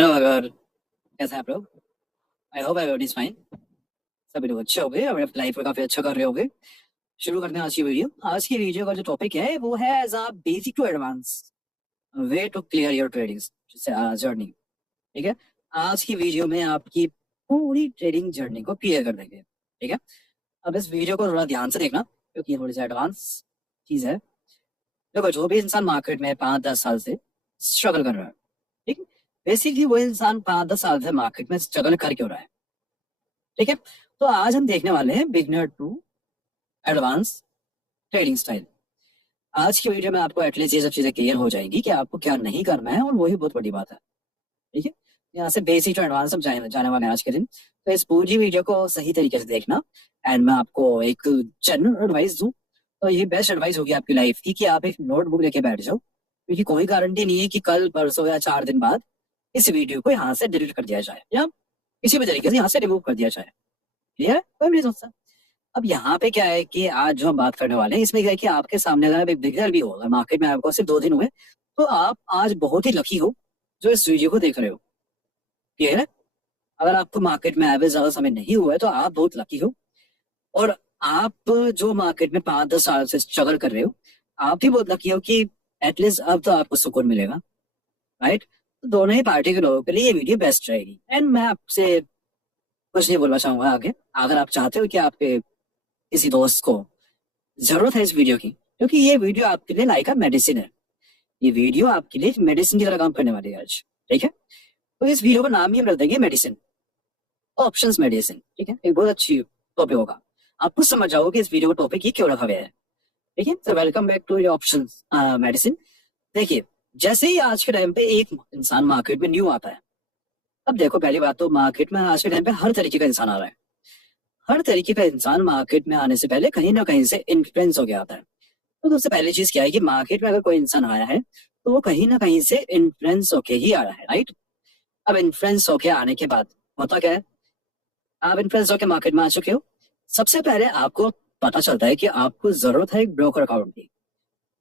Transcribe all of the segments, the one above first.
Hello अगर कैसे हैं आप लोग। I hope everyone is fine. सभी लोग अच्छे होंगे और अपनी लाइफ में काफी अच्छा कर रहे होंगे। शुरू करते हैं आज की वीडियो। आज की वीडियो का जो टॉपिक है वो है as a basic to advance way to clear your trading journey. ठीक है, आज की वीडियो में आपकी पूरी ट्रेडिंग जर्नी को क्लियर कर देंगे। ठीक है, अब इस वीडियो को थोड़ा ध्यान से देखना क्योंकि थोड़ी सी एडवांस चीज है। देखो, जो भी इंसान मार्केट में 5-10 साल से स्ट्रगल कर रहा है, ठीक है, बेसिकली वो इंसान 5-10 साल से मार्केट में स्ट्रगल कर क्यों रहा है। ठीक है, तो आज हम देखने वाले हैं beginner to advance trading style. आज की वीडियो में आपको एटलीस्ट ये सब चीजें क्लियर हो जाएंगी कि आपको क्या नहीं करना है, और वही बहुत बड़ी बात है। ठीक है, यहाँ से बेसिक टू एडवांस हम जाने वाले हैं आज के दिन। तो इस पूरी वीडियो को सही तरीके से देखना एंड मैं आपको एक जनरल एडवाइस दूं तो ये बेस्ट एडवाइस होगी आपकी लाइफ की कि आप एक नोटबुक लेके बैठ जाओ, क्योंकि कोई गारंटी नहीं है कि कल परसों या 4 दिन बाद इस वीडियो को यहाँ से डिलीट कर दिया जाए या किसी भी तरीके से यहाँ से रिमूव कर दिया जाए। क्लियर है, कोई भी नहीं सोचता। अब यहाँ पे क्या है कि आज जो हम बात करने वाले हैं इसमें क्या है कि आपके सामने अगर आप एक बिगनर भी हो, अगर मार्केट में आपको सिर्फ 2 दिन हुए, तो आप आज बहुत ही लकी हो जो इस वीडियो को देख रहे हो। क्लियर है, अगर आपको मार्केट में एवरेज ज्यादा समय नहीं हुआ है तो आप बहुत लकी हो। और आप जो मार्केट में 5-10 साल से स्ट्रगल कर रहे हो, आप भी बहुत लकी हो कि एटलीस्ट अब तो आपको सुकून मिलेगा। राइट, तो दोनों ही पार्टी के लोगों के लिए ये वीडियो बेस्ट रहेगी। एंड मैं आपसे कुछ नहीं बोलना चाहूंगा आगे। अगर आप चाहते हो कि आपके किसी दोस्त को जरूरत है इस वीडियो की, क्योंकि ये वीडियो आपके लिए लाइक अ मेडिसिन है, ये वीडियो आपके लिए मेडिसिन की तरह काम करने वाली है आज। ठीक है, तो इस वीडियो का नाम ही हम रख देंगे मेडिसिन, ऑप्शंस मेडिसिन। ठीक है, एक बहुत अच्छी टॉपिक होगा, आप खुद समझ जाओगे इस वीडियो का टॉपिक ये क्यों रखा गया है। ठीक है, तो welcome back to your options medicine. देखिए, जैसे ही आज के टाइम पे एक इंसान मार्केट में न्यू आता है, अब देखो पहली बात तो मार्केट में आज के टाइम पे हर तरीके का इंसान आ रहा है। हर तरीके का इंसान मार्केट में आने से पहले कहीं ना कहीं से इन्फ्लुएंस हो गया आता है। तो सबसे पहली चीज क्या है कि मार्केट में अगर कोई इंसान आया है तो वो कहीं ना कहीं से इन्फ्लुएंस होके ही आ रहा है। राइट, अब इन्फ्लुएंस होके आने के बाद होता क्या है, आप इन्फ्लुएंस होके मार्केट में आ चुके हो, सबसे पहले आपको पता चलता है कि आपको जरूरत है एक ब्रोकर अकाउंट की।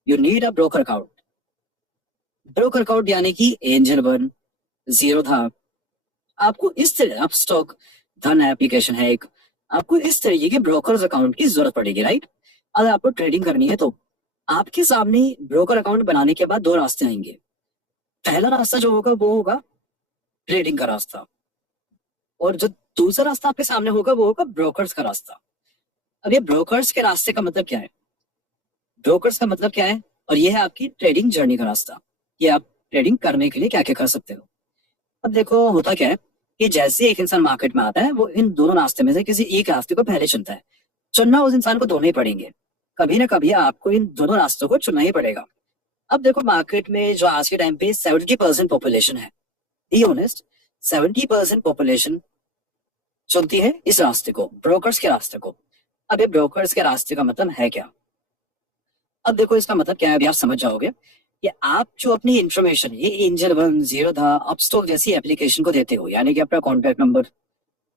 You need a broker account. Broker account यानी कि एंजल वन, जीरो था, आपको इस तरह आप स्टॉक धन एप्लीकेशन है एक, आपको इस तरीके के ब्रोकर्स अकाउंट की जरूरत पड़ेगी। राइट, अगर आपको ट्रेडिंग करनी है तो आपके सामने ब्रोकर अकाउंट बनाने के बाद 2 रास्ते आएंगे। पहला रास्ता जो होगा वो होगा ट्रेडिंग का रास्ता, और जो दूसरा रास्ता आपके सामने होगा वो होगा ब्रोकर्स का रास्ता। अब ये ब्रोकर्स के रास्ते का मतलब क्या है, ब्रोकर्स का मतलब क्या है, और ये है आपकी ट्रेडिंग जर्नी का रास्ता, ये आप ट्रेडिंग करने के लिए क्या क्या कर सकते हो। अब देखो होता क्या है कि जैसे एक इंसान मार्केट में आता है वो इन दोनों रास्ते में से किसी एक रास्ते को पहले चुनता है। चुनना उस इंसान को दोनों ही पड़ेंगे, कभी ना कभी आपको इन दोनों रास्तों को चुनना ही पड़ेगा। अब देखो मार्केट में जो आज के टाइम पे 70% पॉपुलेशन है, बी ऑनेस्ट, 70% पॉपुलेशन चुनती है इस रास्ते को, ब्रोकर्स के रास्ते को। अब ये ब्रोकर्स के रास्ते का मतलब है क्या, अब देखो इसका मतलब क्या है अभी आप समझ जाओगे कि आप जो अपनी इंफॉर्मेशन ये एंजल वन, जीरो था, अपस्टॉक जैसी एप्लीकेशन को देते हो, यानी कि अपना कॉन्टैक्ट नंबर,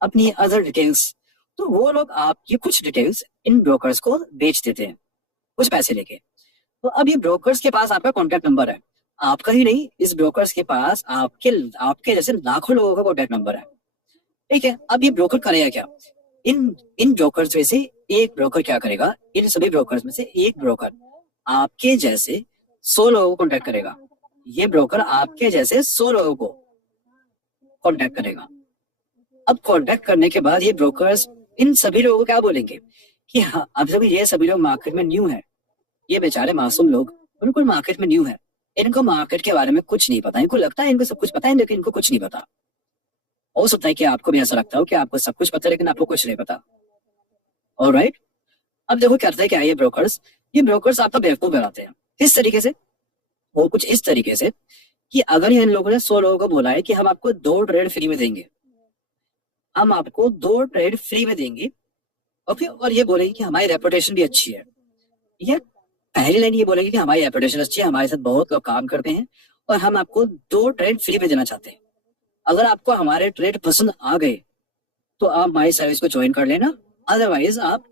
अपनी अदर डिटेल्स, तो वो लोग आपकी कुछ डिटेल्स इन ब्रोकर्स को बेच देते हैं कुछ पैसे लेके। तो अब ये ब्रोकर्स के पास आपका कॉन्टैक्ट नंबर है, आपका ही नहीं, इस ब्रोकर्स के पास आपके आपके जैसे लाखों लोगों का कॉन्टैक्ट नंबर है। ठीक है, अब ये ब्रोकर करेगा क्या, इन इन ब्रोकर्स में से एक ब्रोकर क्या करेगा, इन सभी ब्रोकर्स में से एक ब्रोकर आपके जैसे 100 लोगों को कॉन्टैक्ट करेगा। ये ब्रोकर आपके जैसे 100 लोगों को कॉन्टैक्ट करेगा। अब कॉन्टैक्ट करने के बाद ये ब्रोकर्स इन सभी लोगों को क्या बोलेंगे कि हाँ, अब जब ये सभी लोग मार्केट में न्यू है, ये बेचारे मासूम लोग बिल्कुल मार्केट में न्यू है, इनको मार्केट के बारे में कुछ नहीं पता, इनको लगता है इनको सब कुछ पता है लेकिन इनको कुछ नहीं पता। हो सकता है कि आपको भी ऐसा लगता हो कि आपको सब कुछ पता है लेकिन आपको कुछ नहीं पता। ऑलराइट, अब देखो करते हैं क्या ये ब्रोकर्स आपका बेवकूफ बनाते हैं। किस तरीके से, वो कुछ इस तरीके से कि अगर इन लोगों ने 100 लोगों को बोला है कि हम आपको 2 ट्रेड फ्री में देंगे, हम आपको 2 ट्रेड फ्री में देंगे, ओके, और ये बोलेंगे कि हमारी रेपुटेशन भी अच्छी है। ये पहली लाइन ये बोलेंगे कि हमारी रेपुटेशन अच्छी है, हमारे साथ बहुत लोग काम करते हैं और हम आपको 2 ट्रेड फ्री में देना चाहते हैं। अगर आपको हमारे ट्रेड पसंद आ गए तो आप हमारी सर्विस को ज्वाइन कर लेना, अदरवाइज आप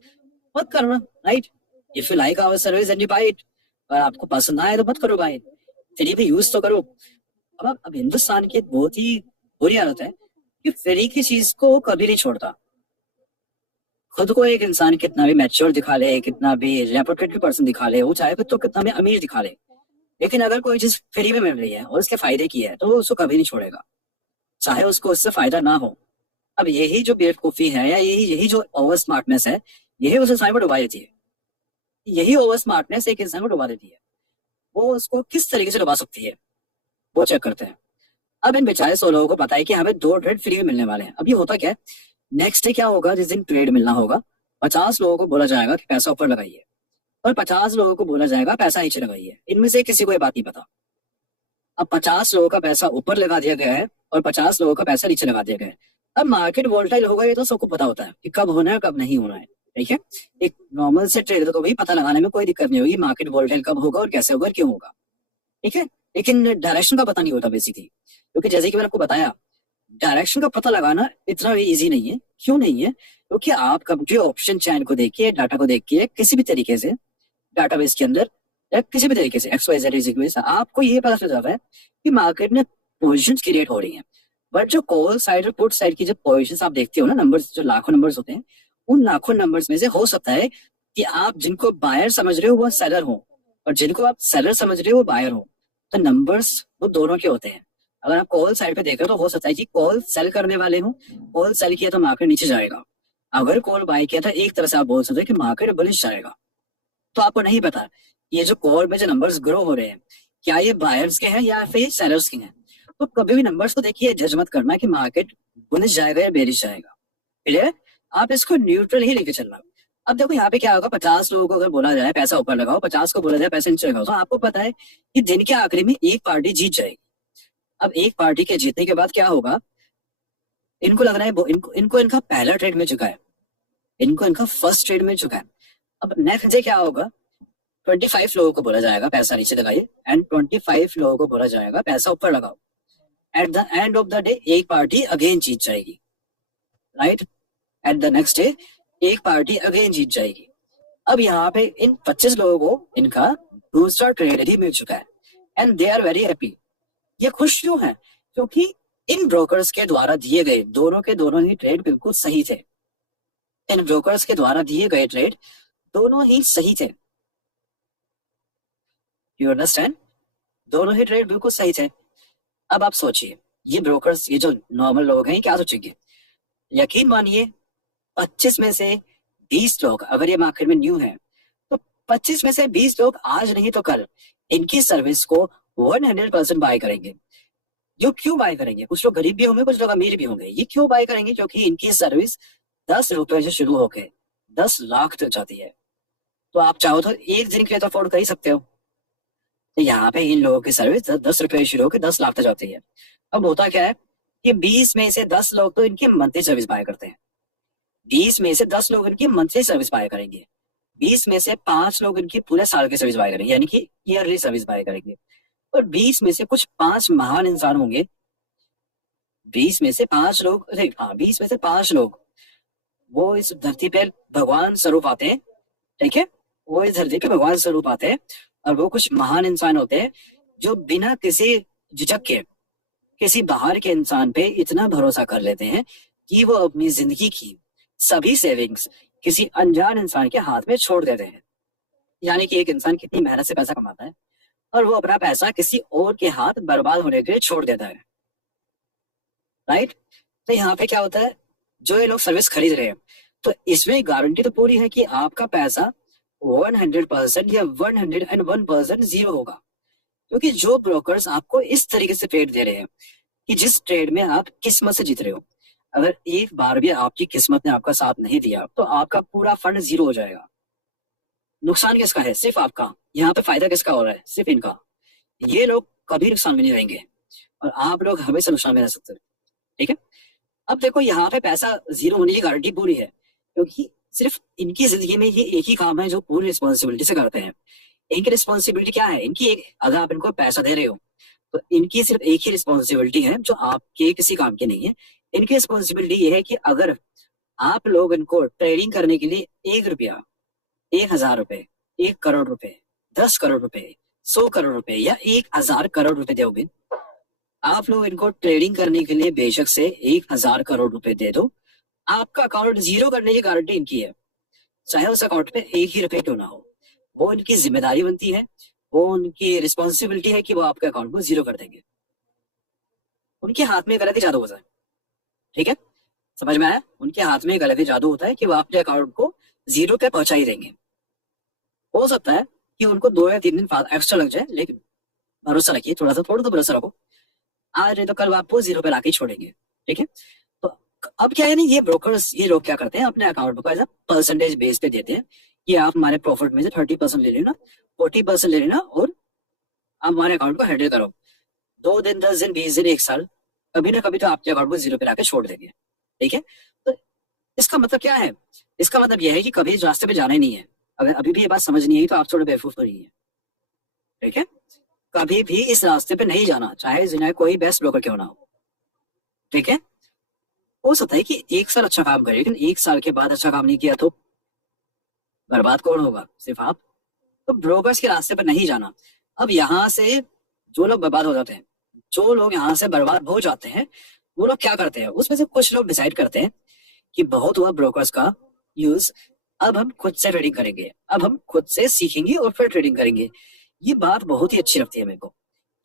मत करना। Right, if you like our service and you buy it, अगर आपको पसंद आए तो मत करो बाय, फिर भी यूज तो करो। अब हिंदुस्तान की एक बहुत ही बुरी आदत है कि फ्री की चीज को कभी नहीं छोड़ता। खुद को एक इंसान कितना भी मैच्योर दिखा ले, कितना भी रेपुटेड पर्सन दिखा ले, वो चाहे तो कितना भी अमीर दिखा ले, लेकिन अगर कोई चीज फ्री में मिल रही है और उसके फायदे की है तो वो उसको कभी नहीं छोड़ेगा, चाहे उसको उससे फायदा ना हो। अब यही जो बेवकूफी है या यही जो ओवर स्मार्टनेस है, यही उस इंसान को डुबा देती है। यही ओवर स्मार्टनेस एक इंसान को डुबा देती है। वो उसको किस तरीके से डुबा सकती है वो चेक करते हैं। अब इन बेचारे 100 लोगों को पता है कि हमें 2 ट्रेड फ्री में मिलने वाले हैं। अब ये होता क्या है, नेक्स्ट डे क्या होगा, जिस दिन ट्रेड मिलना होगा 50 लोगों को बोला जाएगा कि पैसा ऊपर लगाइए और 50 लोगों को बोला जाएगा पैसा नीचे लगाइए। इनमें से किसी को ये बात नहीं पता। अब 50 लोगों का पैसा ऊपर लगा दिया गया है और 50 लोगों का पैसा नीचे लगा दिया गया है। अब मार्केट वोलेटाइल होगा, ये तो सबको पता होता है कि कब होना है कब नहीं होना है। ठीक है, एक नॉर्मल से ट्रेडर को भी पता लगाने में कोई दिक्कत नहीं होगी मार्केट वोलेटाइल कब होगा और कैसे होगा और क्यों होगा। ठीक है, लेकिन डायरेक्शन का पता नहीं होता बेसिकली, क्योंकि जैसे कि मैंने आपको बताया डायरेक्शन का पता लगाना इतना भी इजी नहीं है। क्यों नहीं है, क्योंकि आप कभी ऑप्शन चैन को देखिए, डाटा को देखिए, किसी भी तरीके से डाटाबेस के अंदर या किसी भी तरीके से XYZ आपको ये पता चल जाता है कि मार्केट में पोजिशन क्रिएट हो रही हैं। बट जो कॉल साइड और पुट साइड की जो पोजिशन आप देखते हो ना, नंबर्स जो लाखों नंबर्स होते हैं, उन लाखों नंबर्स में से हो सकता है कि आप जिनको बायर समझ रहे हो वो सेलर हो और जिनको आप सेलर समझ रहे हो वो बायर हो। तो नंबर्स वो दोनों के होते हैं। अगर आप कॉल साइड पे देख रहे हो तो हो सकता है कि कॉल सेल करने वाले हो, कॉल सेल किया तो मार्केट नीचे जाएगा। अगर कॉल बाय किया था एक तरह से आप बोल सकते हो कि मार्केट बुलिश जाएगा। तो आपको नहीं पता ये जो कॉल में जो नंबर्स ग्रो हो रहे हैं क्या ये बायर्स के हैं या फिर सेलर्स के हैं। तो कभी भी नंबर्स को देखिए जज मत करना कि मार्केट बुलिश जाएगा या बेरिश जाएगा। क्लियर, आप इसको न्यूट्रल ही लेके चलना। अब देखो यहाँ पे क्या होगा, 50 लोगों को अगर बोला जाए पैसा ऊपर लगाओ, 50 को बोला जाए पैसा नीचे लगाओ, तो आपको पता है कि दिन के आखिरी में एक पार्टी जीत जाएगी। अब एक पार्टी के जीतने के बाद क्या होगा, इनको लग रहा है इनको इनका पहला ट्रेड मिल चुका है, इनको इनका फर्स्ट ट्रेड मिल चुका है। अब नेक्स्ट डे क्या होगा, 25 लोगों को बोला जाएगा पैसा नीचे लगाइए एंड 25 लोगों को बोला जाएगा पैसा ऊपर लगाओ। At the end of the day एक पार्टी अगेन जीत जाएगी, right. At the next day एक पार्टी अगेन जीत जाएगी। अब यहाँ पे इन 25 लोगों को इनका दूसरा ट्रेड ही मिल चुका है and they are very happy. ये खुश क्यों है, क्योंकि इन ब्रोकर्स के द्वारा दिए गए दोनों के दोनों ही ट्रेड बिल्कुल सही थे। इन ब्रोकर्स के द्वारा दिए गए ट्रेड दोनों ही सही थे। यू अंडरस्टैंड, दोनों ही ट्रेड बिल्कुल सही थे। अब आप सोचिए ये ब्रोकर्स, ये जो नॉर्मल लोग हैं क्या सोचेंगे। यकीन मानिए 25 में से 20 लोग अगर ये मार्केट में न्यू है तो 25 में से 20 लोग आज नहीं तो कल इनकी सर्विस को 100% बाय करेंगे। जो क्यों बाय करेंगे, कुछ लोग गरीब भी होंगे कुछ लोग अमीर भी होंगे। ये क्यों बाय करेंगे, क्योंकि इनकी सर्विस 10 रुपए से शुरू होकर 10 लाख तक जाती है। तो आप चाहो तो एक दिन के लिए तो अफोर्ड कर ही सकते हो। तो यहाँ पे इन लोगों की सर्विस 10 रुपए शुरू होकर 10 लाख तक जाती है। अब होता क्या है कि 20 में से 10 लोग तो इनकी मंथली सर्विस बाय करते हैं, 20 में से 10 लोग इनकी मंथली सर्विस बाय करेंगे, 20 में से 5 लोग इनकी पूरे साल की सर्विस बाय करेंगे यानी कि ईयरली सर्विस बाय करेंगे। और 20 में से कुछ 5 महान इंसान होंगे, 20 में से 5 लोग, हाँ 20 में से 5 लोग वो इस धरती पे भगवान स्वरूप आते हैं। ठीक है, वो इस धरती पे भगवान स्वरूप आते हैं और वो कुछ महान इंसान होते हैं जो बिना किसी झिझक के किसी बाहर के इंसान पे इतना भरोसा कर लेते हैं कि वो अपनी जिंदगी की सभी सेविंग्स किसी अनजान इंसान के हाथ में छोड़ देते हैं। यानी कि एक इंसान कितनी मेहनत से पैसा कमाता है और वो अपना पैसा किसी और के हाथ बर्बाद होने के लिए छोड़ देता है, राइट। तो यहाँ पे क्या होता है, जो ये लोग सर्विस खरीद रहे हैं तो इसमें गारंटी तो पूरी है कि आपका पैसा 100% या 101% जीरो होगा। क्योंकि जो ब्रोकर्स आपको इस तरीके से ट्रेड दे रहे हैं कि जिस ट्रेड में आप किस्मत से जीत रहे हो, अगर एक बार भी आपकी किस्मत ने आपका साथ नहीं दिया तो आपका पूरा फंड जीरो हो जाएगा। नुकसान किसका है, सिर्फ आपका। यहाँ पे फायदा किसका हो रहा है, सिर्फ इनका। ये लोग कभी नुकसान में नहीं रहेंगे और आप लोग हमेशा नुकसान में रह सकते हैं। ठीक है, अब देखो यहाँ पे पैसा जीरो होने की गारंटी पूरी है क्योंकि सिर्फ इनकी जिंदगी में ये एक ही काम है जो पूरी रिस्पॉन्सिबिलिटी से करते हैं। इनकी रिस्पॉन्सिबिलिटी क्या है, इनकी एक, अगर आप इनको पैसा दे रहे हो तो इनकी सिर्फ एक ही रिस्पॉन्सिबिलिटी है जो आपके किसी काम की नहीं है। इनकी रिस्पॉन्सिबिलिटी ये है कि अगर आप लोग इनको ट्रेडिंग करने के लिए 1 रुपया, 1000 रुपए, 1 करोड़ रुपए, 10 करोड़ रुपए, 100 करोड़ रुपए या 1000 करोड़ रुपए दोगे आप लोग इनको ट्रेडिंग करने के लिए बेशक से 1,000 करोड़ रुपए दे दो, आपका अकाउंट जीरो करने की गारंटी इनकी है, चाहे उस अकाउंट में एक ही रुपए क्यों ना हो। वो इनकी जिम्मेदारी बनती है, वो उनकी रिस्पॉन्सिबिलिटी है कि वो आपके अकाउंट को जीरो कर देंगे। उनके हाथ में गलत ही जादू होता है, ठीक है, समझ में आया? उनके हाथ में गलत ही जादू होता है कि वो अपने अकाउंट को जीरो पे पहुंचा ही देंगे। हो सकता है कि उनको 2 या 3 दिन एक्स्ट्रा लग जाए, लेकिन भरोसा रखिए, थोड़ा तो भरोसा रखो, आज नहीं तो कल वो आपको जीरो पे लाके ही छोड़ेंगे, ठीक है। तो अब क्या है ना, ये ब्रोकर्स, ये लोग क्या करते हैं, अपने अकाउंट को एज अ परसेंटेज बेस पे देते हैं कि आप हमारे प्रॉफिट में से 30% ले लेना, 40% ले लेना और आप हमारे अकाउंट को हैंडल करो। 2 दिन, 10 दिन, 20 दिन, 1 साल, कभी ना कभी तो आपके अकाउंट को जीरो पे लाके छोड़ देंगे, ठीक है। तो इसका मतलब क्या है? इसका मतलब यह है कि कभी इस रास्ते पे जाना ही नहीं है। अगर अभी भी ये बात समझ नहीं आई तो आप थोड़े बेवकूफ तो नहीं है, ठीक है। कभी भी इस रास्ते पे नहीं जाना, चाहे जिन्हें कोई बेस्ट ब्रोकर क्यों ना हो, ठीक है। हो सकता है कि 1 साल अच्छा काम करे, लेकिन 1 साल के बाद अच्छा काम नहीं किया तो बर्बाद कौन होगा? सिर्फ आप। तो ब्रोकर्स के रास्ते पर नहीं जाना। अब यहाँ से जो लोग बर्बाद हो जाते हैं, जो लोग यहाँ से बर्बाद हो जाते हैं, वो लोग क्या करते हैं, उसमें से कुछ लोग डिसाइड करते हैं कि बहुत हुआ ब्रोकर्स का यूज, अब हम खुद से ट्रेडिंग करेंगे, अब हम खुद से सीखेंगे और फिर ट्रेडिंग करेंगे। ये बात बहुत ही अच्छी लगती है मेरे को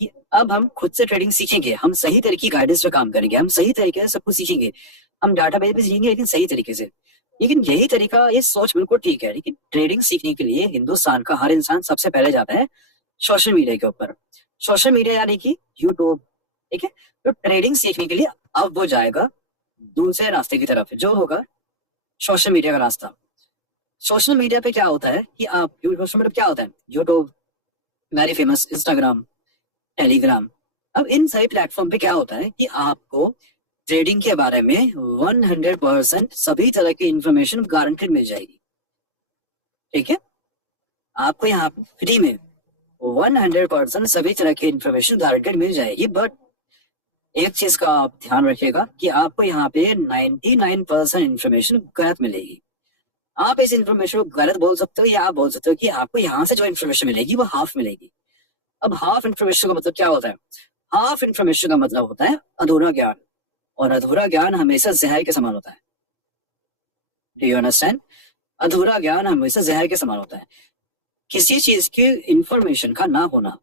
कि अब हम खुद से ट्रेडिंग सीखेंगे, हम सही तरीके की गाइडेंस पे काम करेंगे, हम सही तरीके से सब कुछ सीखेंगे, हम डाटाबेस भी सीखेंगे लेकिन सही तरीके से। लेकिन यही तरीका, ये सोच बिल्कुल ठीक है, लेकिन ट्रेडिंग सीखने के लिए हिंदुस्तान का हर इंसान सबसे पहले जाता है सोशल मीडिया के ऊपर। सोशल मीडिया यानी कि यूट्यूब, ठीक है। तो ट्रेडिंग सीखने के लिए अब वो जाएगा दूसरे रास्ते की तरफ, जो होगा सोशल मीडिया का रास्ता। सोशल मीडिया पे क्या होता है कि आप, सोशल मीडिया क्या होता है, YouTube, very famous, Instagram, Telegram. अब इन सभी प्लेटफॉर्म पे क्या होता है कि आपको ट्रेडिंग के बारे में 100% सभी तरह की इंफॉर्मेशन गारंटेड मिल जाएगी, ठीक है। आपको यहाँ फ्री में 100% सभी तरह की इंफॉर्मेशन गारंटेड मिल जाएगी। बट एक चीज का आप ध्यान रखिएगा कि आपको यहाँ पे 99% इंफॉर्मेशन गलत मिलेगी। आप इस इंफॉर्मेशन को गलत बोल सकते हो, या आप बोल सकते हो कि आपको यहाँ से जो इंफॉर्मेशन मिलेगी वो हाफ मिलेगी। अब हाफ इंफॉर्मेशन का मतलब क्या होता है? हाफ इंफॉर्मेशन का मतलब होता है अधूरा ज्ञान, और अधूरा ज्ञान हमेशा जहर के समान होता है। Do you understand? अधूरा ज्ञान हमेशा जहर के समान होता है। किसी चीज की इंफॉर्मेशन का ना होना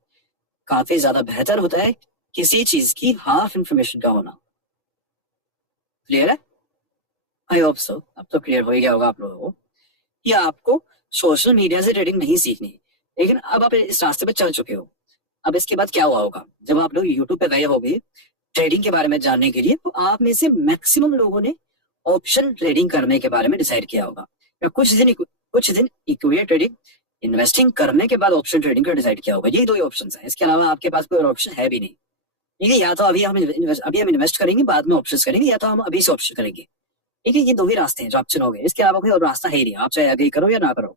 काफी ज्यादा बेहतर होता है किसी चीज की हाफ इंफॉर्मेशन का होना। क्लियर है? I hope so. अब तो क्लियर हो ही गया होगा आप लोगों को कि आपको सोशल मीडिया से ट्रेडिंग नहीं सीखनी, लेकिन अब आप इस रास्ते पे चल चुके हो। अब इसके बाद क्या हुआ होगा? जब आप लोग यूट्यूब पे गए होंगे ट्रेडिंग के बारे में जानने के लिए, तो आप में से मैक्सिमम लोगों ने ऑप्शन ट्रेडिंग करने के बारे में डिसाइड किया होगा, या कुछ दिन इक्विटी ट्रेडिंग, इन्वेस्टिंग करने के बाद ऑप्शन ट्रेडिंग का डिसाइड किया होगा। ये 2 ही ऑप्शन है, इसके अलावा आपके पास कोई ऑप्शन है भी नहीं, ठीक है। या तो अभी हम इन्वेस्ट करेंगे, बाद में ऑप्शन करेंगे, या तो हम अभी से ऑप्शन करेंगे, ठीक है। ये 2 ही रास्ते हैं जो आप चुनोगे, इसके अलावा कोई और रास्ता है ही नहीं, आप चाहे आगे करो या ना करो।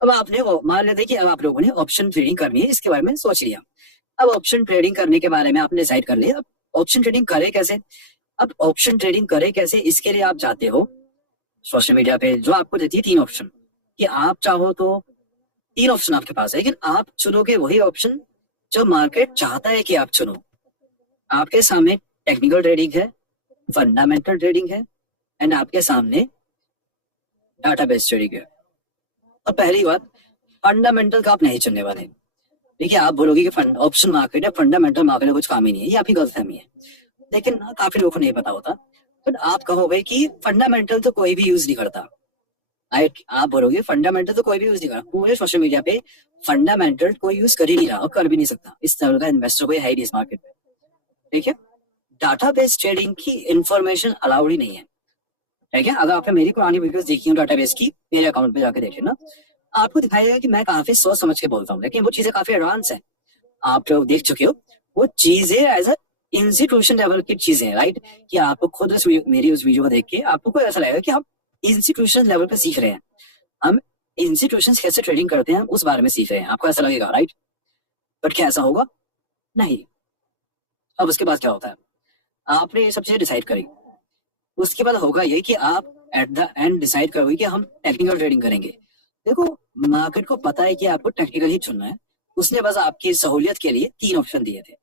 अब आपने मान लेते कि अब आप लोगों ने ऑप्शन ट्रेडिंग करनी है, इसके बारे में सोच लिया। अब ऑप्शन ट्रेडिंग करने के बारे में आपने डिसाइड कर लिया। अब ऑप्शन ट्रेडिंग करे कैसे? अब ऑप्शन ट्रेडिंग करे कैसे, इसके लिए आप जाते हो सोशल मीडिया पे, जो आपको देती है 3 ऑप्शन, कि आप चाहो तो 3 ऑप्शन आपके पास है, लेकिन आप चुनोगे वही ऑप्शन जो मार्केट चाहता है कि आप चुनो। आपके सामने टेक्निकल ट्रेडिंग है, फंडामेंटल ट्रेडिंग है, एंड आपके सामने डाटाबेस ट्रेडिंग है। और पहली बात, फंडामेंटल का आप नहीं चुनने वाले। देखिए, आप बोलोगे कि ऑप्शन मार्केट है, फंडामेंटल मार्केट में कुछ काम ही नहीं है, ये आपकी गलतफहमी है, लेकिन काफी लोगों को नहीं पता होता। बट आप कहोगे कि फंडामेंटल तो कोई भी यूज नहीं करता, आप बोलोगे फंडामेंटल तो कोई भी यूज नहीं करता, पूरे सोशल मीडिया पे फंडामेंटल कोई यूज कर ही नहीं रहा और कर भी नहीं सकता, इस तरह का इन्वेस्टर कोई है ही नहीं इस मार्केट में, ठीक है। डाटाबेस ट्रेडिंग की इंफॉर्मेशन अलाउड ही नहीं है, ठीक है। अगर आपने मेरी पुरानी वीडियोस देखी हो डाटाबेस की, मेरे अकाउंट पे जाके देखे ना, आपको दिखाएगा कि मैं काफी सोच समझ के बोलता हूँ, लेकिन वो चीजें काफी एडवांस है, आप लोग देख चुके हो। वो चीजें एज अ इंस्टीट्यूशन लेवल की चीजें हैं, राइट, कि आपको खुद मेरी उस वीडियो को देख के आपको कोई ऐसा लगेगा कि हम इंस्टीट्यूशन लेवल पे सीख रहे हैं, हम इंस्टीट्यूशन कैसे ट्रेडिंग करते हैं उस बारे में सीख रहे हैं, आपको ऐसा लगेगा, राइट। बट क्या ऐसा होगा? नहीं। अब उसके बाद क्या होता है? आपने ये सब चीजें डिसाइड करी, उसके बाद होगा ये कि आप एट द एंड डिसाइड करोगे कि हम टेक्निकल ट्रेडिंग करेंगे। देखो, मार्केट को पता है कि आपको टेक्निकल ही चुनना है, उसने बस आपकी सहूलियत के लिए 3 ऑप्शन दिए थे।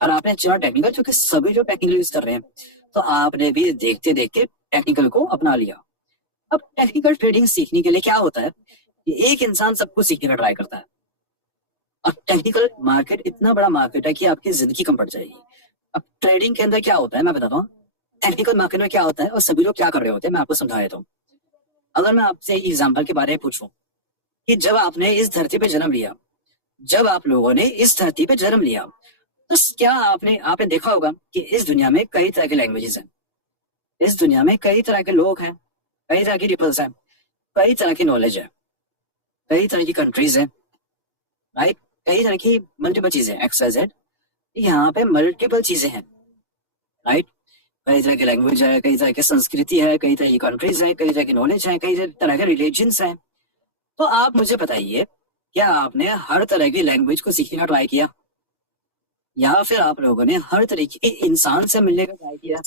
और आपने चुना टेक्निकल, क्योंकि सभी जो टेक्निकल यूज कर रहे हैं, तो आपने भी देखते देखते टेक्निकल को अपना लिया। अब टेक्निकल ट्रेडिंग सीखने के लिए क्या होता है कि एक इंसान सब कुछ सीखने का ट्राई करता है, और टेक्निकल मार्केट इतना बड़ा मार्केट है कि आपकी जिंदगी कम पड़ जाएगी। अब ट्रेडिंग के अंदर क्या होता है मैं बताता हूँ, टेक्निकल मार्केट में क्या होता है और सभी लोग क्या कर रहे होते हैं मैं आपको समझा देता हूँ। अगर मैं आपसे एग्जाम्पल के बारे में पूछूं कि जब आपने इस धरती पे जन्म लिया, जब आप लोगों ने इस धरती पे जन्म लिया, तो क्या आपने आपने देखा होगा कि इस दुनिया में कई तरह की लैंग्वेजेस हैं, इस दुनिया में कई तरह के लोग हैं, कई तरह की पीपल्स हैं, कई तरह की नॉलेज है, कई तरह की कंट्रीज हैं, राइट, कई तरह की मल्टीपल चीजें, एक्स वाई जेड, यहाँ पे मल्टीपल चीजें हैं, राइट। कई तरह की लैंग्वेज है, कई तरह की संस्कृति है, कई तरह की कंट्रीज है, कई तरह की नॉलेज है, कई तरह के रिलीजन्स हैं। तो आप मुझे बताइए, क्या आपने हर तरह की लैंग्वेज को सीखने का ट्राई किया, या फिर आप लोगों ने हर तरीके के इंसान से मिलने का ट्राई किया,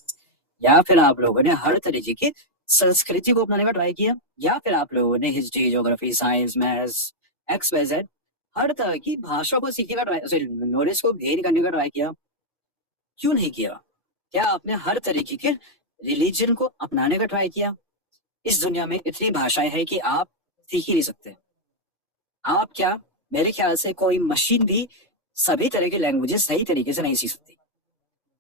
या फिर आप लोगों ने हर तरीके की संस्कृति को अपनाने का ट्राई किया, या फिर आप लोगों ने history, geography, science, maths, X Y Z हर तरह की भाषा को सीखने का ट्राई, नॉलेज को गेन करने का ट्राई किया? क्यों नहीं किया? क्या आपने हर तरीके के रिलीजन को अपनाने का ट्राई किया? इस दुनिया में इतनी भाषाएं हैं कि आप सीख ही नहीं सकते। आप क्या, मेरे ख्याल से कोई मशीन भी सभी तरह की लैंग्वेजेस सही तरीके से नहीं सीख सकती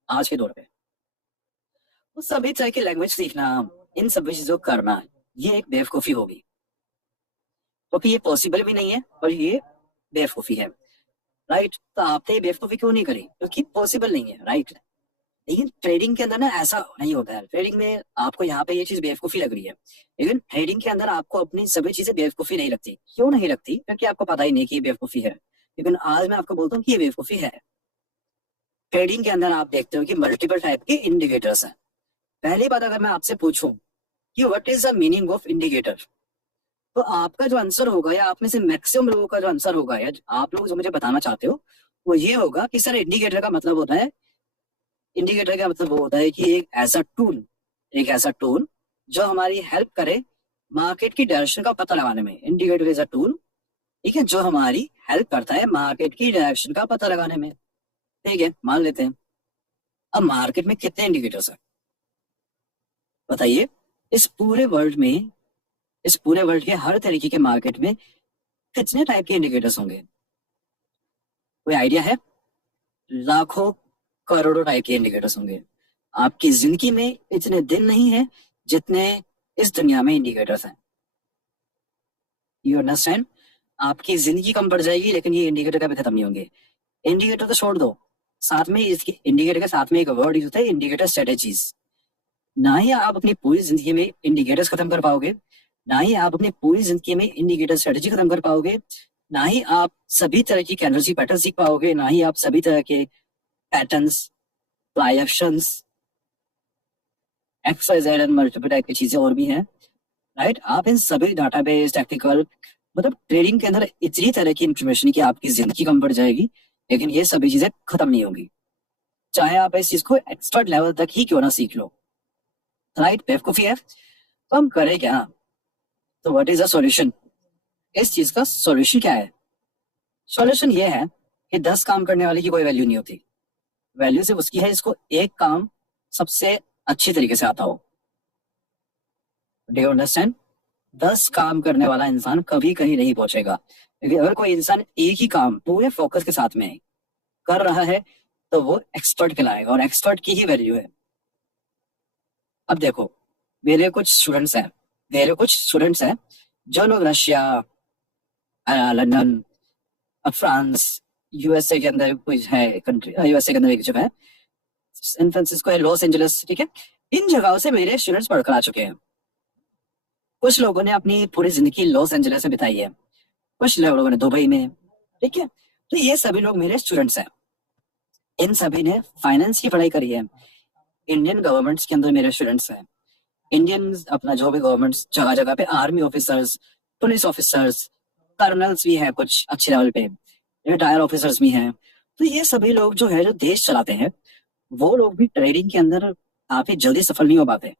आज के दौर पे। तो सभी तरह की लैंग्वेज सीखना, इन सभी चीजों को करना, ये एक बेवकूफी होगी, क्योंकि ये पॉसिबल भी नहीं है और ये बेवकूफी है, राइट। तो आपने ये बेवकूफी क्यों नहीं करी? क्योंकि पॉसिबल नहीं है, राइट। लेकिन ट्रेडिंग के अंदर ना ऐसा नहीं होता है। ट्रेडिंग में आपको यहाँ पे ये चीज बेवकूफी लग रही है, लेकिन ट्रेडिंग के अंदर आपको अपनी सभी चीजें बेवकूफी नहीं लगती। क्यों नहीं लगती? क्योंकि आपको पता ही नहीं कि ये बेवकूफी है। लेकिन आज मैं आपको बोलता हूँ कि ये बेवकूफी है। ट्रेडिंग के अंदर आप देखते हो कि मल्टीपल टाइप के इंडिकेटर्स हैं। पहली बात, अगर मैं आपसे पूछूं कि what is the meaning of indicator, तो आपका जो आंसर होगा, या आप में से मैक्सिमम लोगों का जो आंसर होगा, या आप लोग जो मुझे बताना चाहते हो, वो ये होगा कि सर इंडिकेटर का मतलब होता है, इंडिकेटर का मतलब वो होता है कि एक ऐसा टूल, एक ऐसा टूल जो हमारी हेल्प करे मार्केट की डायरेक्शन का पता लगाने में। इंडिकेटर इज अ टूल, ठीक है, जो हमारी हेल्प करता है मार्केट की डायरेक्शन का पता लगाने में। ठीक है, मान लेते हैं। अब मार्केट में कितने इंडिकेटर्स हैं बताइए? इस पूरे वर्ल्ड में, इस पूरे वर्ल्ड के हर तरीके के मार्केट में कितने टाइप के इंडिकेटर्स होंगे? कोई आइडिया है? लाखों करोड़ों टाइप के इंडिकेटर्स होंगे। आपकी जिंदगी में इतने दिन नहीं है जितने इस दुनिया में इंडिकेटर्स हैं। You understand? आपकी जिंदगी कम पड़ जाएगी, लेकिन ये इंडिकेटर कभी खत्म नहीं होंगे। इंडिकेटर तो छोड़ दो, साथ में इसके इंडिकेटर के साथ में एक वर्ड यूज होता है, इंडिकेटर स्ट्रेटेजीज। ना ही आप अपनी पूरी जिंदगी में इंडिकेटर्स खत्म कर पाओगे, ना ही आप अपनी पूरी जिंदगी में इंडिकेटर स्ट्रेटेजी खत्म कर पाओगे, ना ही आप सभी तरह की कैंडलस्टिक पैटर्न सीख पाओगे, ना ही आप सभी तरह के patterns, pliers, X Y Z and multiple type की चीजें और भी हैं, राइट। आप इन सभी डाटाबेस, टेक्निकल, मतलब ट्रेडिंग के अंदर इतनी तरह की इंफॉर्मेशन की आपकी जिंदगी कम पड़ जाएगी, लेकिन ये सभी चीजें खत्म नहीं होंगी, चाहे आप इस चीज को एक्सपर्ट लेवल तक ही क्यों ना सीख लो, राइट। बेवकूफी है। तो हम करें क्या? तो व्हाट इज द सॉल्यूशन? इस चीज का सॉल्यूशन क्या है? सॉल्यूशन ये है कि 10 काम करने वाले की कोई वैल्यू नहीं होती। वैल्यू सिर्फ उसकी है इसको एक काम सबसे अच्छी तरीके से आता हो। Do you understand? 10 काम करने वाला इंसान कभी कहीं नहीं पहुंचेगा, क्योंकि अगर कोई इंसान एक ही काम पूरे फोकस के साथ में कर रहा है, तो वो एक्सपर्ट कहलाएगा, और एक्सपर्ट की ही वैल्यू है। अब देखो, मेरे कुछ स्टूडेंट्स हैं, जो लोग रशिया, लंदन, फ्रांस, यूएसए के अंदर कुछ है कंट्री, यूएसए के अंदर एक जगह है सैन फ्रांसिस्को है, लॉस एंजलिस, ठीक है, इन जगहों से मेरे स्टूडेंट्स पढ़कर आ चुके हैं। कुछ लोगों ने अपनी पूरी जिंदगी लॉस एंजलिस में बिताई है, कुछ लोगों ने दुबई में, ठीक है। तो ये सभी लोग मेरे स्टूडेंट्स हैं। इन सभी ने फाइनेंस की पढ़ाई करी है। इंडियन गवर्नमेंट्स के अंदर मेरे स्टूडेंट्स हैं। इंडियन अपना जो भी गवर्नमेंट्स, जगह जगह पे army officers, police officers, colonel's भी हैं कुछ अच्छे लेवल पे, रिटायर ऑफिसर्स भी हैं। तो ये सभी लोग जो है, जो देश चलाते हैं, वो लोग भी ट्रेडिंग के अंदर काफी जल्दी सफल नहीं हो पाते।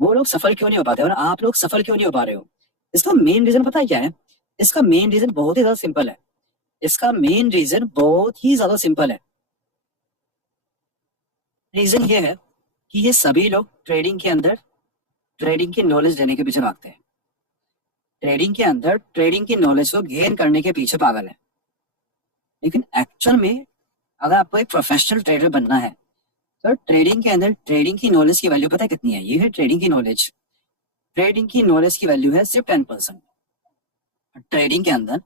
वो लोग सफल क्यों नहीं हो पाते, और आप लोग सफल क्यों नहीं हो पा रहे हो? इसका मेन रीजन पता है क्या है? इसका मेन रीजन बहुत ही ज्यादा सिंपल है। इसका मेन रीजन बहुत ही ज्यादा सिंपल है। रीजन ये है कि ये सभी लोग ट्रेडिंग के अंदर ट्रेडिंग की नॉलेज लेने के पीछे भागते हैं। ट्रेडिंग के अंदर ट्रेडिंग की नॉलेज को गेन करने के पीछे पागल है। लेकिन एक्चुअल में अगर आपको एक प्रोफेशनल ट्रेडर बनना है तो ट्रेडिंग के अंदर ट्रेडिंग की नॉलेज की वैल्यू पता है कितनी है? ये है ट्रेडिंग की नॉलेज। ट्रेडिंग की नॉलेज की वैल्यू है सिर्फ 10%। ट्रेडिंग के अंदर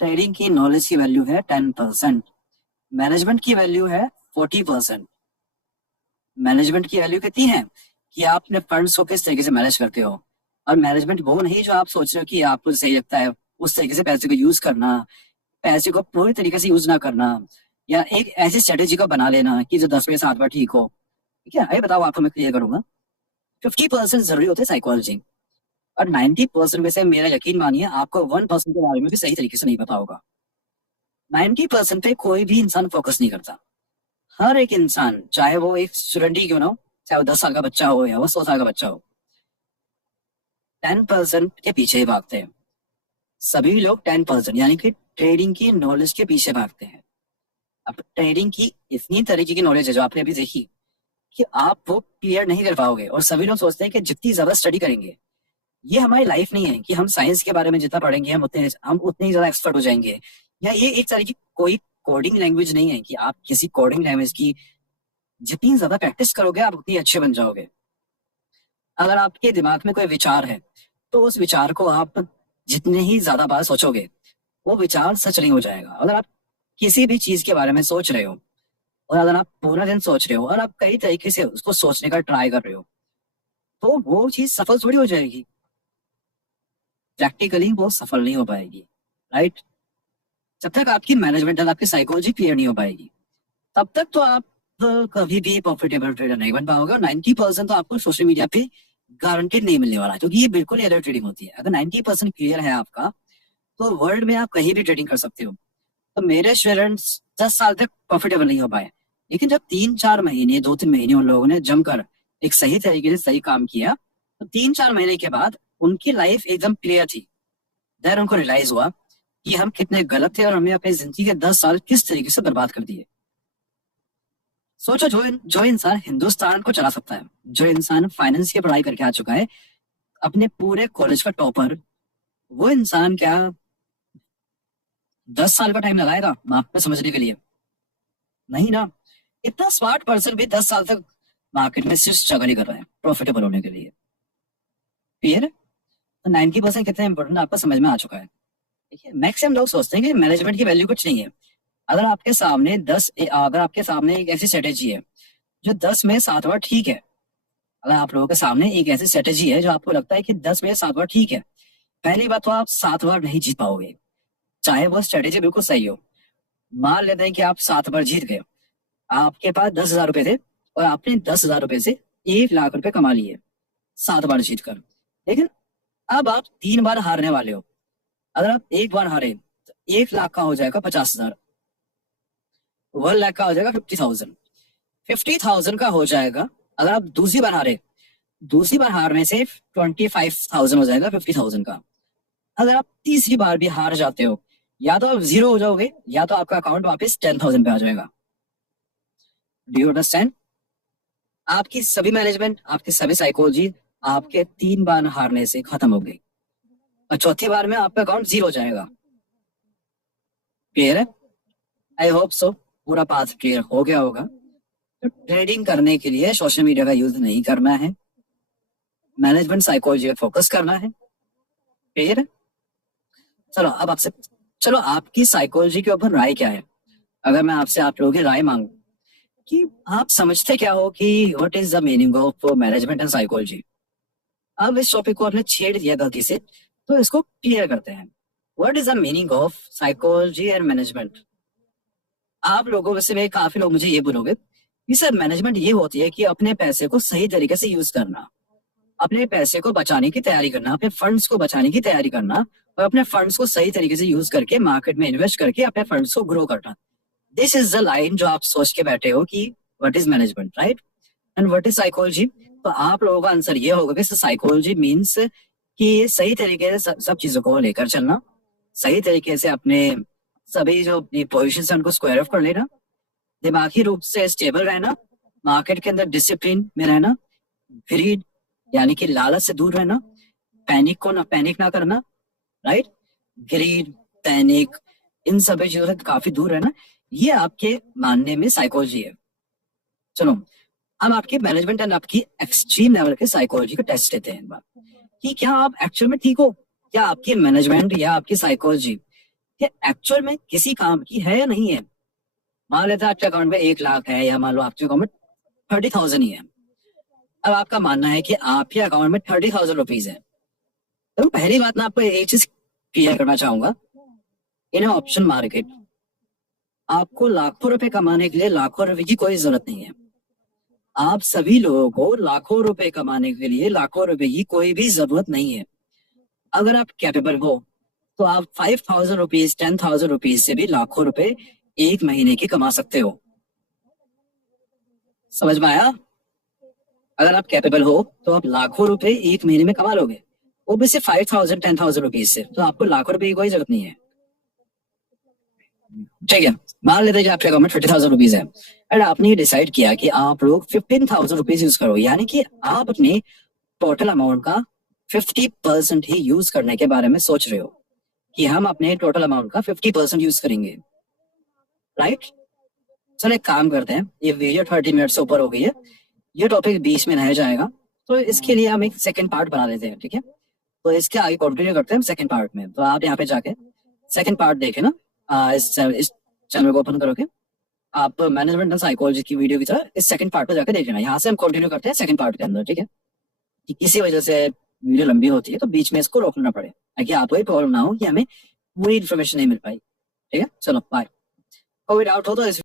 ट्रेडिंग की नॉलेज की वैल्यू है 10%। मैनेजमेंट की वैल्यू है 40%। मैनेजमेंट की वैल्यू कितनी है कि आप अपने फंड्स को किस तरीके से मैनेज करते हो। और मैनेजमेंट वो नहीं जो आप सोच रहे हो कि आपको सही लगता है उस तरीके से पैसे को यूज करना, पैसे को पूरी तरीके से यूज ना करना, या एक ऐसी स्ट्रेटेजी को बना लेना कि जो 10 में से 7 बार ठीक हो। ठीक है, ये बताओ, आपको मैं क्लियर करूंगा। 50% जरूरी होते हैं साइकोलॉजी, और 90% में से मेरा यकीन मानिए आपको 1% के बारे में भी सही तरीके से नहीं पता होगा। 90% पे कोई भी इंसान फोकस नहीं करता। हर एक इंसान, चाहे वो एक स्टूडेंट ही क्यों ना हो, चाहे वो 10 साल का बच्चा हो या वो 100 साल का बच्चा हो, 10% के पीछे ही भागते हैं। सभी लोग 10% यानी कि ट्रेडिंग की नॉलेज के पीछे भागते हैं। अब ट्रेडिंग की इतनी तरीके की नॉलेज है जो आपने अभी देखी कि आप वो क्लियर नहीं कर पाओगे। और सभी लोग सोचते हैं कि जितनी ज्यादा स्टडी करेंगे, ये हमारी लाइफ नहीं है कि हम साइंस के बारे में जितना पढ़ेंगे हम उतने ही ज्यादा एक्सपर्ट हो जाएंगे, या ये एक तरह की कोई कोडिंग लैंग्वेज नहीं है कि आप किसी कोडिंग लैंग्वेज की जितनी ज्यादा प्रैक्टिस करोगे आप उतनी अच्छे बन जाओगे। अगर आपके दिमाग में कोई विचार है तो उस विचार को आप जितने ही ज्यादा बार सोचोगे वो विचार सच नहीं हो जाएगा। अगर आप किसी भी चीज के बारे में सोच रहे हो और अगर आप पूरा दिन सोच रहे हो और आप कई तरीके से उसको सोचने का ट्राई कर रहे हो तो वो चीज सफल थोड़ी हो जाएगी। प्रैक्टिकली वो सफल नहीं हो पाएगी, राइट? जब तक आपकी मैनेजमेंट और आपकी साइकोलॉजी क्लियर नहीं हो पाएगी तब तक तो आप कभी भी प्रॉफिटेबल ट्रेडर नहीं बन पाओगे। और 90% तो आपको सोशल मीडिया पे गारंटेड नहीं मिलने वाला है, क्योंकि ये बिल्कुल एरर ट्रेडिंग होती है। अगर 90% क्लियर है आपका तो वर्ल्ड में आप कहीं भी ट्रेडिंग कर सकते हो। तो मेरे स्टूडेंट्स 10 साल तक प्रॉफिटेबल नहीं हो पाए, लेकिन जब 3-4 महीने 2-3 महीने उन लोगों ने जमकर एक सही तरीके से सही काम किया तो 3-4 महीने के बाद उनकी लाइफ एकदम क्लियर थी। देन उनको रियलाइज हुआ कि हम कितने गलत थे और हमने अपनी जिंदगी के 10 साल किस तरीके से बर्बाद कर दिए। सोचो, जो इंसान हिंदुस्तान को चला सकता है, जो इंसान फाइनेंस की पढ़ाई करके आ चुका है, अपने पूरे कॉलेज का टॉपर, वो इंसान क्या 10 साल का टाइम लगाएगा मार्क पे समझने के लिए? नहीं ना। इतना स्मार्ट पर्सन भी 10 साल तक मार्केट में सिर्फ स्ट्रगल ही कर रहा है प्रॉफिटेबल होने के लिए। क्लियर है? तो 90% कितना इंपॉर्टेंट आपको समझ में आ चुका है। देखिए, मैक्सिमम लोग सोचते हैं कि मैनेजमेंट की वैल्यू कुछ नहीं है। अगर आपके सामने एक ऐसी स्ट्रेटेजी है जो 10 में 7 बार ठीक है, अगर आप लोगों के सामने एक ऐसी स्ट्रेटेजी है जो आपको लगता है कि 10 में 7 बार ठीक है, पहली बात तो आप 7 बार नहीं जीत पाओगे, चाहे वो स्ट्रेटेजी बिल्कुल सही हो। मान लेते हैं कि आप 7 बार जीत गए, आपके पास 10,000 रुपए थे और आपने 10,000 रुपए से 1 लाख रुपए कमा लिए 7 बार जीत कर। लेकिन अब आप 3 बार हारने वाले हो। अगर आप एक बार हारे तो 1 लाख का हो जाएगा 50,000, 1 लाख का हो जाएगा 50,000, 50,000 का हो जाएगा। अगर आप दूसरी बार हारे, दूसरी बार हारने से 25,000 हो जाएगा 50,000 का। अगर आप तीसरी बार भी हार जाते हो, या तो आप जीरो हो जाओगे या तो आपका अकाउंट वापस 10,000 पे आ जाएगा। Do you understand? आपकी सभी मैनेजमेंट, आपकी सभी साइकोलॉजी आपके 3 बार हारने से खत्म हो गई और चौथी बार में आपका अकाउंट जीरो हो जाएगा। क्लियर है? आई होप सो पूरा पाथ क्लियर हो गया होगा। तो ट्रेडिंग करने के लिए सोशल मीडिया का यूज नहीं करना है, मैनेजमेंट साइकोलॉजी पे फोकस करना है। क्लियर है? चलो आपकी साइकोलॉजी के ऊपर राय क्या है? अगर मैं आपसे आप लोगों की राय मांगू कि आप समझते क्या हो कि what is the meaning of management and psychology. अब इस टॉपिक को आपने छेड़ दिया गलती से, तो इसको क्लियर करते हैं। What is the meaning of psychology and management? आप लोगों में से काफी लोग मुझे ये बोलोगे कि सर मैनेजमेंट ये होती है कि अपने पैसे को सही तरीके से यूज करना, अपने पैसे को बचाने की तैयारी करना, अपने फंड्स को बचाने की तैयारी करना और अपने फंड्स को सही तरीके से यूज करके मार्केट में इन्वेस्ट करके अपने फंड्स को ग्रो करना। दिस इज द लाइन जो आप सोच के बैठे हो कि what is management, right? And what is psychology? तो आप लोगों का आंसर ये होगा कि साइकोलॉजी मीन्स कि सही तरीके से सब चीजों को लेकर चलना, सही तरीके से अपने सभी जो अपनी पोजिशन है उनको स्क्वायर ऑफ कर लेना, दिमागी रूप से स्टेबल रहना मार्केट के अंदर डिसिप्लिन में रहना, ग्रीड यानी कि लालच से दूर रहना, पैनिक ना करना, राइट, ग्रीड, पैनिक, इन सभी चीजों से काफी दूर रहना, ये आपके मानने में साइकोलॉजी है। चलो हम आपके मैनेजमेंट एंड आपकी एक्सट्रीम लेवल के साइकोलॉजी का टेस्ट लेते हैं कि क्या आप एक्चुअल में ठीक हो, क्या आपकी मैनेजमेंट या आपकी साइकोलॉजी क्या एक्चुअल में किसी काम की है या नहीं है। मान लेते हैं आपके अकाउंट में 1 लाख है, या मान लो आपके अकाउंट में 30,000 ही है। अब आपका मानना है कि आपके अकाउंट में 30,000 रुपीज है, तो पहली बात मैं आपको एक चीज क्लियर करना चाहूंगा, इन ऑप्शन मार्केट आपको लाखों रुपए कमाने के लिए लाखों रुपए की कोई जरूरत नहीं है। आप सभी लोगों को लाखों रुपए कमाने के लिए लाखों रुपए की कोई भी जरूरत नहीं है। अगर आप कैपेबल हो तो आप 5,000 रुपीज, 10,000 रुपीज से भी लाखों रुपए एक महीने के कमा सकते हो। समझ में आया? अगर आप कैपेबल हो तो आप लाखों रुपए एक महीने में कमा लोगे, वो भी सिर्फ 5,000, 10,000 रुपीज से, तो आपको लाखों रुपए की कोई जरूरत नहीं है। ठीक है, मान लेते हैं कि आपके अकाउंट में 30,000 रुपीज है और आपने डिसाइड किया कि आप लोग 15,000 रुपीज यूज करो, यानी कि आप अपने टोटल अमाउंट का 50% ही यूज करने के बारे में सोच रहे हो कि हम अपने टोटल अमाउंट का 50% यूज करेंगे, राइट। चलो एक काम करते हैं, ये वीडियो 30 मिनट से ऊपर हो गई है, ये टॉपिक बीच में रह जाएगा, तो इसके लिए हम एक सेकंड पार्ट बना देते हैं, ठीक है। तो इसके आगे कंटिन्यू करते हैं हम सेकंड पार्ट में। तो आप यहाँ पे जाके सेकंड पार्ट देखे ना, इस चैनल को ओपन करोगे, आप मैनेजमेंट एंड साइकोलॉजी की वीडियो की तरह इस सेकंड पार्ट पे जाकर देख लेना। यहाँ से हम कंटिन्यू करते हैं सेकंड पार्ट के अंदर, ठीक है। किसी वजह से वीडियो लंबी होती है तो बीच में इसको रोकना पड़े, ताकि आपको ये प्रॉब्लम ना हो कि हमें पूरी इन्फॉर्मेशन नहीं मिल पाई, ठीक है। चलो बाय। कोई डाउट हो तो इस